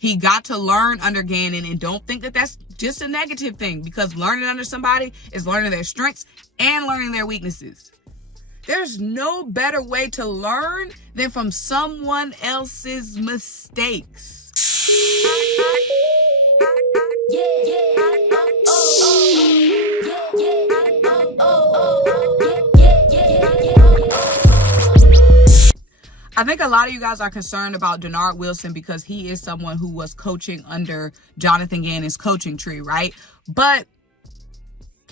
He got to learn under Gannon, and don't think that that's just a negative thing, because learning under somebody is learning their strengths and learning their weaknesses. There's no better way to learn than from someone else's mistakes. I think a lot of you guys are concerned about Dennard Wilson because he is someone who was coaching under Jonathan Gannon's coaching tree, right? But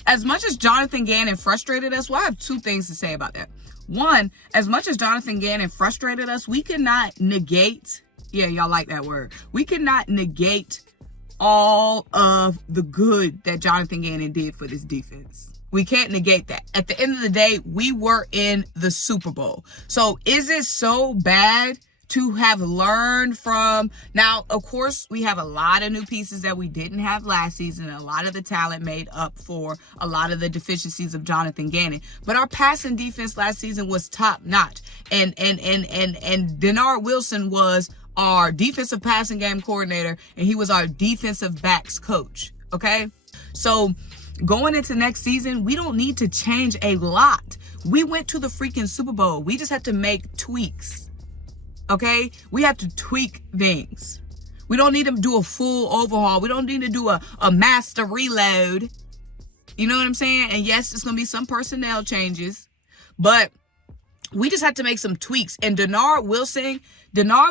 as much as Jonathan Gannon frustrated us, well, I have two things to say about that. One, as much as Jonathan Gannon frustrated us, we cannot negate, yeah, y'all like that word, we cannot negate all of the good that Jonathan Gannon did for this defense. We can't negate that. At the end of the day, we were in the Super Bowl. So is it so bad to have learned from? Now, of course, we have a lot of new pieces that we didn't have last season. A lot of the talent made up for a lot of the deficiencies of Jonathan Gannon. But our passing defense last season was top notch. And Dennard Wilson was our defensive passing game coordinator, and he was our defensive backs coach. Okay? So going into next season, we don't need to change a lot. We went to the freaking Super Bowl. We just have to make tweaks. Okay? We have to tweak things. We don't need to do a full overhaul. We don't need to do a master reload. You know what I'm saying? And yes, it's going to be some personnel changes, but we just have to make some tweaks. And Dennard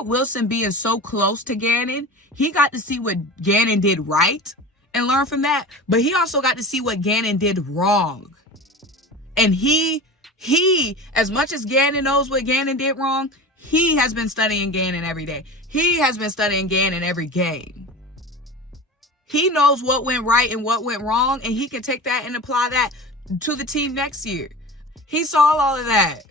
Wilson being so close to Gannon, he got to see what Gannon did right and learn from that. But he also got to see what Gannon did wrong. And he, as much as Gannon knows what Gannon did wrong, he has been studying Gannon every day. He has been studying Gannon every game. He knows what went right and what went wrong, and he can take that and apply that to the team next year. He saw all of that.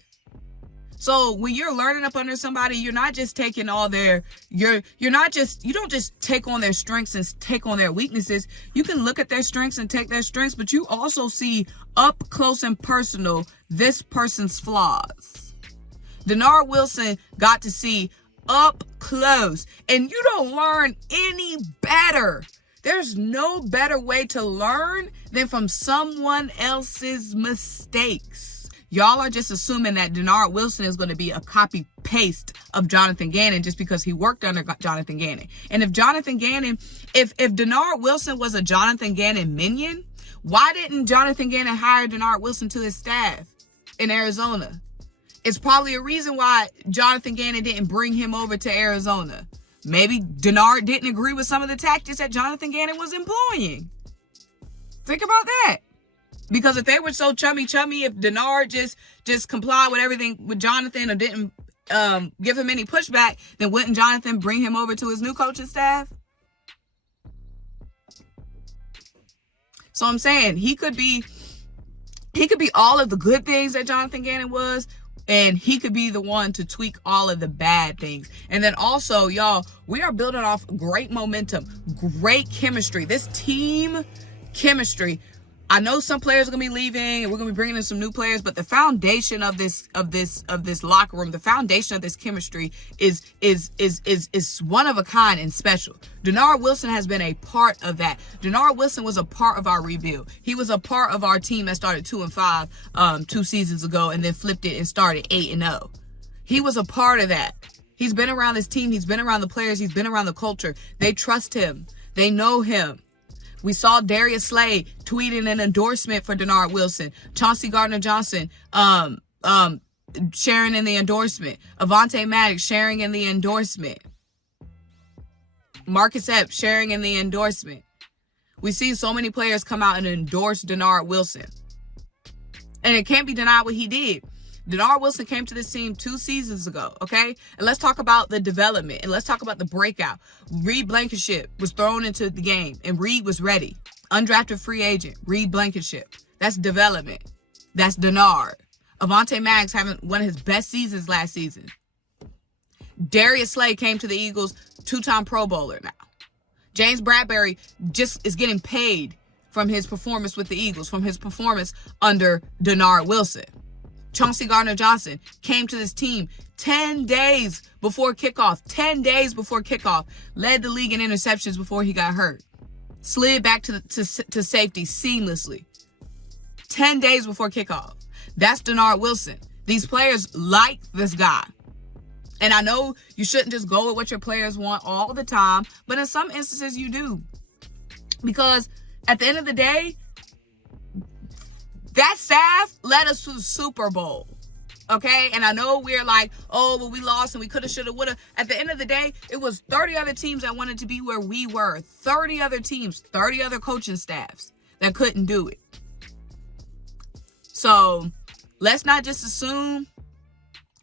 So when you're learning up under somebody, you're not just taking all their, you don't just take on their strengths and take on their weaknesses. You can look at their strengths and take their strengths, but you also see up close and personal this person's flaws. Dennard Wilson got to see up close, and you don't learn any better. There's no better way to learn than from someone else's mistakes. Y'all are just assuming that Dennard Wilson is going to be a copy-paste of Jonathan Gannon just because he worked under Jonathan Gannon. And if Dennard Wilson was a Jonathan Gannon minion, why didn't Jonathan Gannon hire Dennard Wilson to his staff in Arizona? It's probably a reason why Jonathan Gannon didn't bring him over to Arizona. Maybe Dennard didn't agree with some of the tactics that Jonathan Gannon was employing. Think about that. Because if they were so chummy, if Dennard just complied with everything with Jonathan or didn't give him any pushback, then wouldn't Jonathan bring him over to his new coaching staff? So I'm saying he could be all of the good things that Jonathan Gannon was, and he could be the one to tweak all of the bad things. And then also, y'all, we are building off great momentum, great chemistry. This team chemistry. I know some players are gonna be leaving, and we're gonna be bringing in some new players, but the foundation of this locker room, the foundation of this chemistry is one of a kind and special. Dennard Wilson has been a part of that. Dennard Wilson was a part of our rebuild. He was a part of our team that started 2-5 2 seasons ago, and then flipped it and started 8-0. He was a part of that. He's been around this team. He's been around the players. He's been around the culture. They trust him. They know him. We saw Darius Slay tweeting an endorsement for Dennard Wilson. Chauncey Gardner-Johnson sharing in the endorsement. Avonte Maddox sharing in the endorsement. Marcus Epps sharing in the endorsement. We've seen so many players come out and endorse Dennard Wilson. And it can't be denied what he did. Dennard Wilson came to this team 2 seasons ago, okay? And let's talk about the development, and let's talk about the breakout. Reed Blankenship was thrown into the game, and Reed was ready. Undrafted free agent, Reed Blankenship. That's development. That's Dennard. Avonte Maddox having one of his best seasons last season. Darius Slay came to the Eagles, 2-time Pro Bowler now. James Bradberry just is getting paid from his performance with the Eagles, from his performance under Dennard Wilson. Chauncey Gardner-Johnson came to this team 10 days before kickoff. 10 days before kickoff. Led the league in interceptions before he got hurt. Slid back to safety seamlessly. 10 days before kickoff. That's Dennard Wilson. These players like this guy. And I know you shouldn't just go with what your players want all the time, but in some instances you do. Because at the end of the day, that staff led us to the Super Bowl. Okay? And I know we're like, oh, well, we lost and we coulda, shoulda, woulda. At the end of the day, it was 30 other teams that wanted to be where we were. 30 other teams, 30 other coaching staffs that couldn't do it. So let's not just assume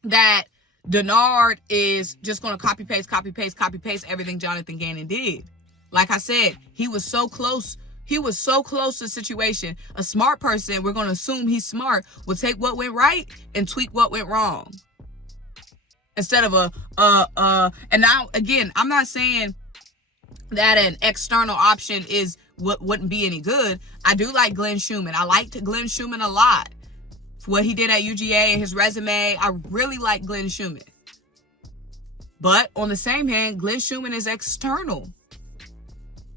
that Dennard is just going to copy paste everything Jonathan Gannon did. Like I said, he was so close. He was so close to the situation. A smart person, we're going to assume he's smart, will take what went right and tweak what went wrong. Instead of and now, again, I'm not saying that an external option is what wouldn't be any good. I do like Glenn Schumann. I liked Glenn Schumann a lot. For what he did at UGA and his resume, I really like Glenn Schumann. But on the same hand, Glenn Schumann is external.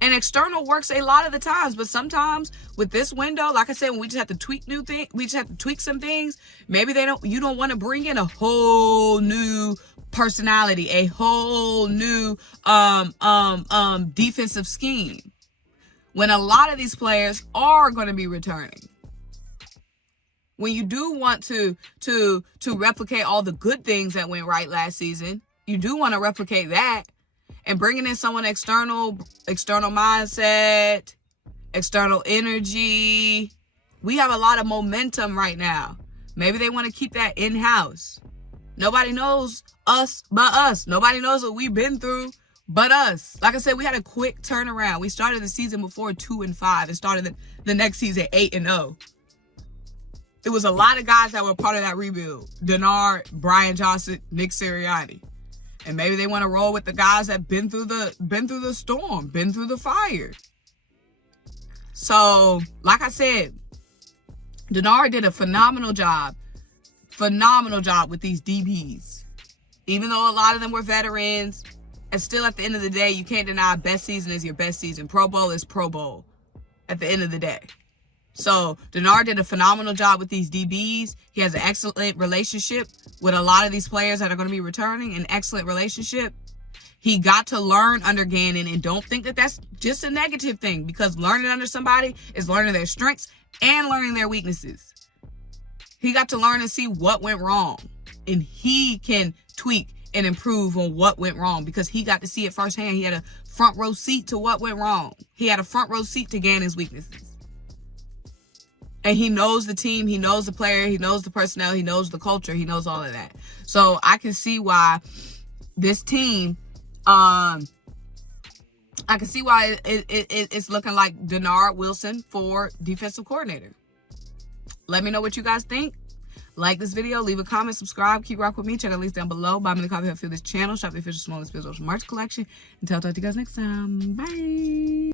And external works a lot of the times, but sometimes with this window, like I said, when we just have to tweak new things, we just have to tweak some things. Maybe you don't want to bring in a whole new personality, a whole new defensive scheme, when a lot of these players are going to be returning. When you do want to replicate all the good things that went right last season, you do want to replicate that. And bringing in someone external mindset, external energy. We have a lot of momentum right now. Maybe they want to keep that in-house. Nobody knows us but us. Nobody knows what we've been through but us. Like I said, we had a quick turnaround. We started the season before 2-5 and started the next season 8-0. It was a lot of guys that were part of that rebuild. Dennard, BRYAN Johnson, Nick Sirianni. And maybe they want to roll with the guys that been through the storm, been through the fire. So, like I said, Dennard did a phenomenal job with these DBs. Even though a lot of them were veterans, and still at the end of the day, you can't deny best season is your best season. Pro Bowl is Pro Bowl at the end of the day. So Dennard did a phenomenal job with these DBs. He has an excellent relationship with a lot of these players that are going to be returning, an excellent relationship. He got to learn under Gannon, and don't think that that's just a negative thing, because learning under somebody is learning their strengths and learning their weaknesses. He got to learn and see what went wrong, and he can tweak and improve on what went wrong because he got to see it firsthand. He had a front row seat to what went wrong. He had a front row seat to Gannon's weaknesses. And he knows the team, he knows the player, he knows the personnel, he knows the culture, he knows all of that. So I can see why this team, I can see why it's looking like Dennard Wilson for defensive coordinator. Let me know what you guys think. Like this video, leave a comment, subscribe, keep rock with me. Check out the links down below. Buy me the coffee help fuel this channel. Shop the official SymoneWithTheSports merch collection. Until I'll talk to you guys next time. Bye.